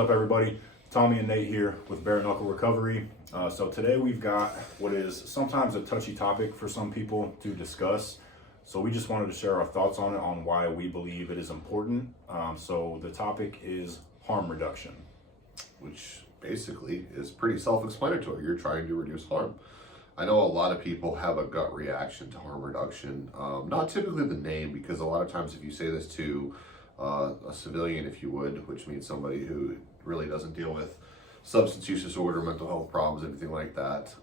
up, everybody? Tommy and Nate here with Bare Knuckle Recovery. So today we've got what is sometimes a touchy topic for some people to discuss. So we just wanted to share our thoughts on it, on why we believe it is important. So the topic is harm reduction. Which basically is pretty self-explanatory. You're trying to reduce harm. I know a lot of people have a gut reaction to harm reduction. Not typically the name, because a lot of times if you say this to a civilian, if you would, which means somebody who really doesn't deal with substance use disorder, mental health problems, anything like that,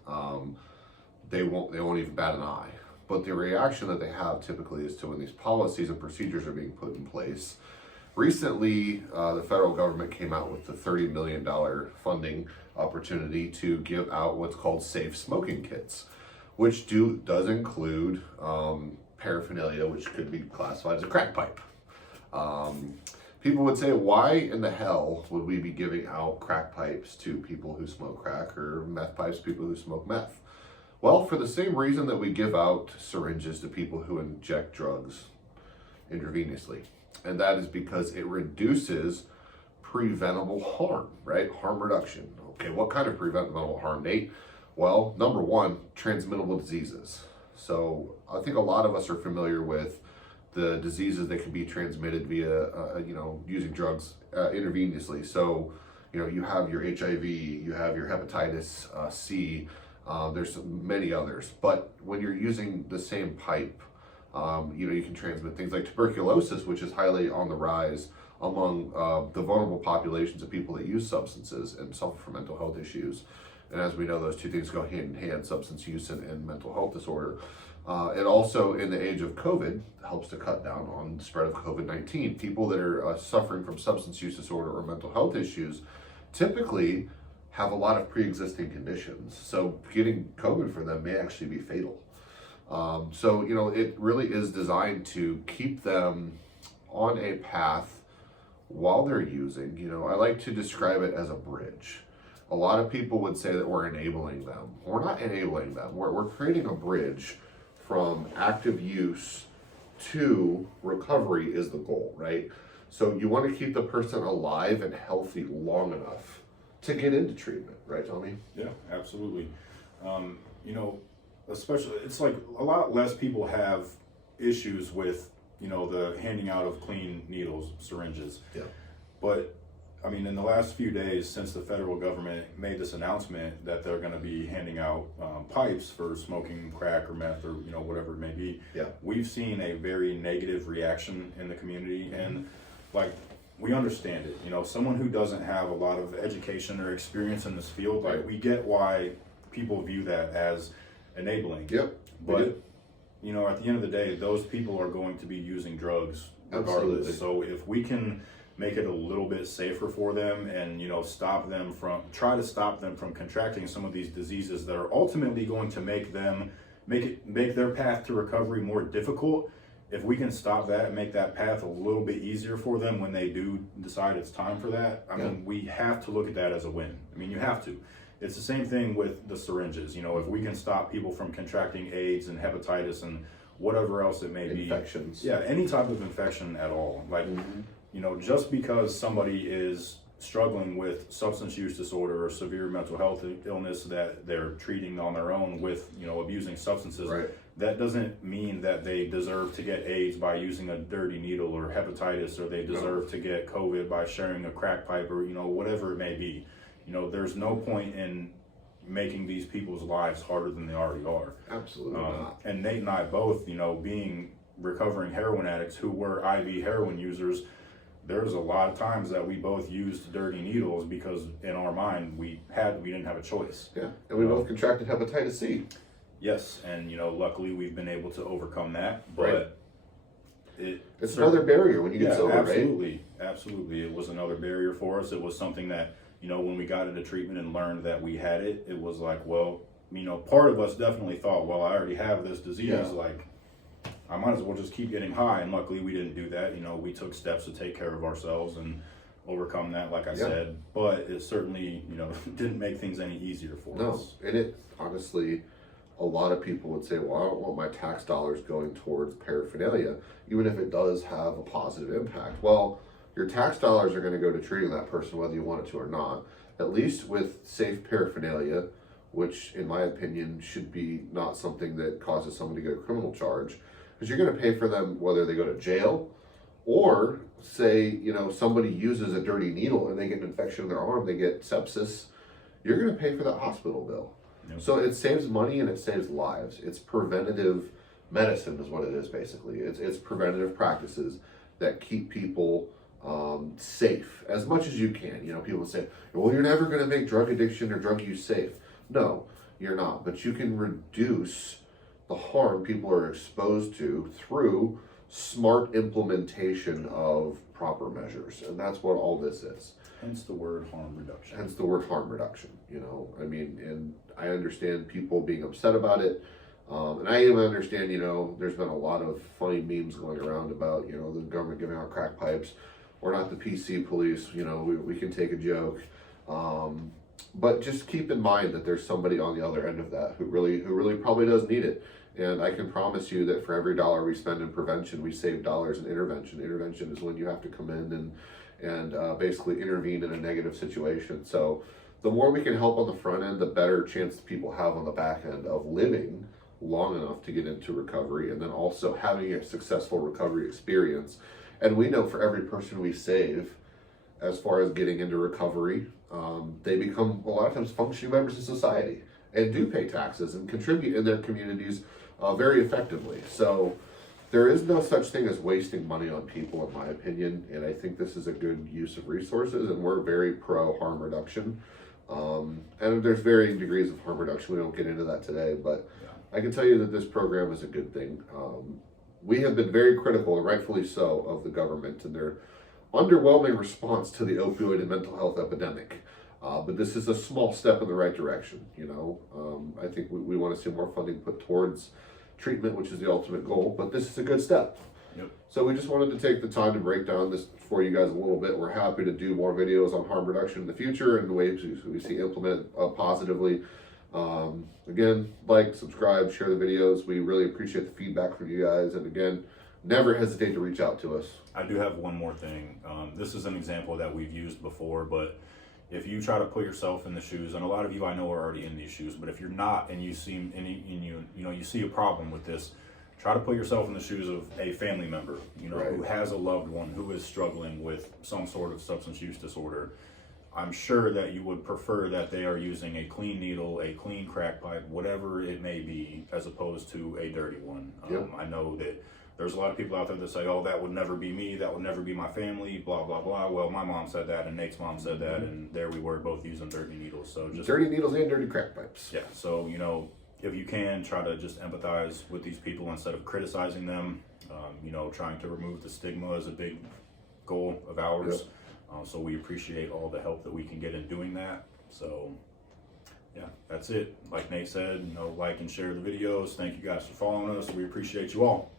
they won't even bat an eye. But the reaction that they have typically is to when these policies and procedures are being put in place. Recently, the federal government came out with the $30 million funding opportunity to give out what's called safe smoking kits, which does include paraphernalia, which could be classified as a crack pipe. People would say, why in the hell would we be giving out crack pipes to people who smoke crack, or meth pipes to people who smoke meth? Well, for the same reason that we give out syringes to people who inject drugs intravenously. And that is because it reduces preventable harm, right? Harm reduction. Okay, what kind of preventable harm, Nate? Well, number one, transmittable diseases. So I think a lot of us are familiar with the diseases that can be transmitted via, using drugs intravenously. So, you have your HIV, you have your hepatitis C, there's many others. But when you're using the same pipe, you can transmit things like tuberculosis, which is highly on the rise among the vulnerable populations of people that use substances and suffer from mental health issues. And as we know, those two things go hand in hand, substance use and mental health disorder. And also in the age of COVID, helps to cut down on the spread of COVID-19. People that are suffering from substance use disorder or mental health issues typically have a lot of pre-existing conditions. So getting COVID for them may actually be fatal. It really is designed to keep them on a path while they're using. I like to describe it as a bridge. A lot of people would say that we're enabling them. We're not enabling them. We're creating a bridge from active use to recovery is the goal, right? So you want to keep the person alive and healthy long enough to get into treatment, right, Tommy? Yeah, absolutely. Especially, it's like a lot less people have issues with, the handing out of clean needles, syringes. Yeah. But, in the last few days since the federal government made this announcement that they're going to be handing out pipes for smoking crack or meth or, whatever it may be, yeah, we've seen a very negative reaction in the community. And, we understand it. Someone who doesn't have a lot of education or experience in this field, we get why people view that as enabling. Yep. But at the end of the day, those people are going to be using drugs regardless. Absolutely. So if we can make it a little bit safer for them and try to stop them from contracting some of these diseases that are ultimately going to make their path to recovery more difficult, if we can stop that and make that path a little bit easier for them when they do decide it's time for that, we have to look at that as a win. You have to. It's the same thing with the syringes. If we can stop people from contracting AIDS and hepatitis and whatever else it may be. Infections. Yeah, any type of infection at all. Just because somebody is struggling with substance use disorder or severe mental health illness that they're treating on their own with, abusing substances, right, that doesn't mean that they deserve to get AIDS by using a dirty needle, or hepatitis, or they deserve to get COVID by sharing a crack pipe, or, whatever it may be. There's no point in making these people's lives harder than they already are. Absolutely not. And Nate and I both, being recovering heroin addicts who were IV heroin users, there's a lot of times that we both used dirty needles because in our mind we didn't have a choice. Yeah, and we both contracted hepatitis C. Yes, and luckily we've been able to overcome that. But right. It's another barrier when you get sober, absolutely, right? Absolutely. It was another barrier for us. It was something that, when we got into treatment and learned that we had it, it was like, well, part of us definitely thought, well, I already have this disease, I might as well just keep getting high. And luckily we didn't do that. We took steps to take care of ourselves and overcome that, like I said. But it certainly, didn't make things any easier for us. No, and it honestly, a lot of people would say, well, I don't want my tax dollars going towards paraphernalia, even if it does have a positive impact. Well, Your tax dollars are going to go to treating that person whether you want it to or not. At least with safe paraphernalia, which in my opinion should be not something that causes someone to get a criminal charge, because you're going to pay for them whether they go to jail, or say, you know, somebody uses a dirty needle and they get an infection in their arm, they get sepsis, you're going to pay for that hospital bill. Yep. So it saves money and it saves lives. It's preventative medicine is what it is basically. It's preventative practices that keep people safe as much as you can. You know, people say, well, you're never going to make drug addiction or drug use safe. No, you're not. But you can reduce the harm people are exposed to through smart implementation of proper measures. And that's what all this is. Hence the word harm reduction. Hence the word harm reduction, you know. I mean, and I understand people being upset about it. And I even understand, you know, there's been a lot of funny memes going around about, you know, the government giving out crack pipes. We're not the PC police, you know, we can take a joke. But just keep in mind that there's somebody on the other end of that who really probably does need it. And I can promise you that for every dollar we spend in prevention, we save dollars in intervention. Intervention is when you have to come in and basically intervene in a negative situation. So the more we can help on the front end, the better chance people have on the back end of living long enough to get into recovery, and then also having a successful recovery experience. And we know for every person we save, as far as getting into recovery, they become a lot of times functioning members of society and do pay taxes and contribute in their communities very effectively. So there is no such thing as wasting money on people, in my opinion, and I think this is a good use of resources, and we're very pro harm reduction. And there's varying degrees of harm reduction. We don't get into that today, but I can tell you that this program is a good thing. We have been very critical, and rightfully so, of the government and their underwhelming response to the opioid and mental health epidemic. But this is a small step in the right direction, you know. I think we want to see more funding put towards treatment, which is the ultimate goal, but this is a good step. Yep. So we just wanted to take the time to break down this for you guys a little bit. We're happy to do more videos on harm reduction in the future and the ways we see implement positively. Again, like, subscribe, share the videos. We really appreciate the feedback from you guys. And again, never hesitate to reach out to us. I do have one more thing. This is an example that we've used before, but if you try to put yourself in the shoes, and a lot of you I know are already in these shoes, but if you're not and you seem and you see a problem with this, try to put yourself in the shoes of a family member, you know, Right. who has a loved one who is struggling with some sort of substance use disorder. I'm sure that you would prefer that they are using a clean needle, a clean crack pipe, whatever it may be, as opposed to a dirty one. Yep. I know that there's a lot of people out there that say, oh, that would never be me, that would never be my family, blah, blah, blah. Well, my mom said that, and Nate's mom said that, and there we were both using dirty needles. So just Dirty needles and dirty crack pipes. yeah, so, you know, if you can, try to just empathize with these people instead of criticizing them. You know, trying to remove the stigma is a big goal of ours. Yep. So we appreciate all the help that we can get in doing that. So, yeah, that's it. Like Nate said, you know, like and share the videos. Thank you guys for following us. We appreciate you all.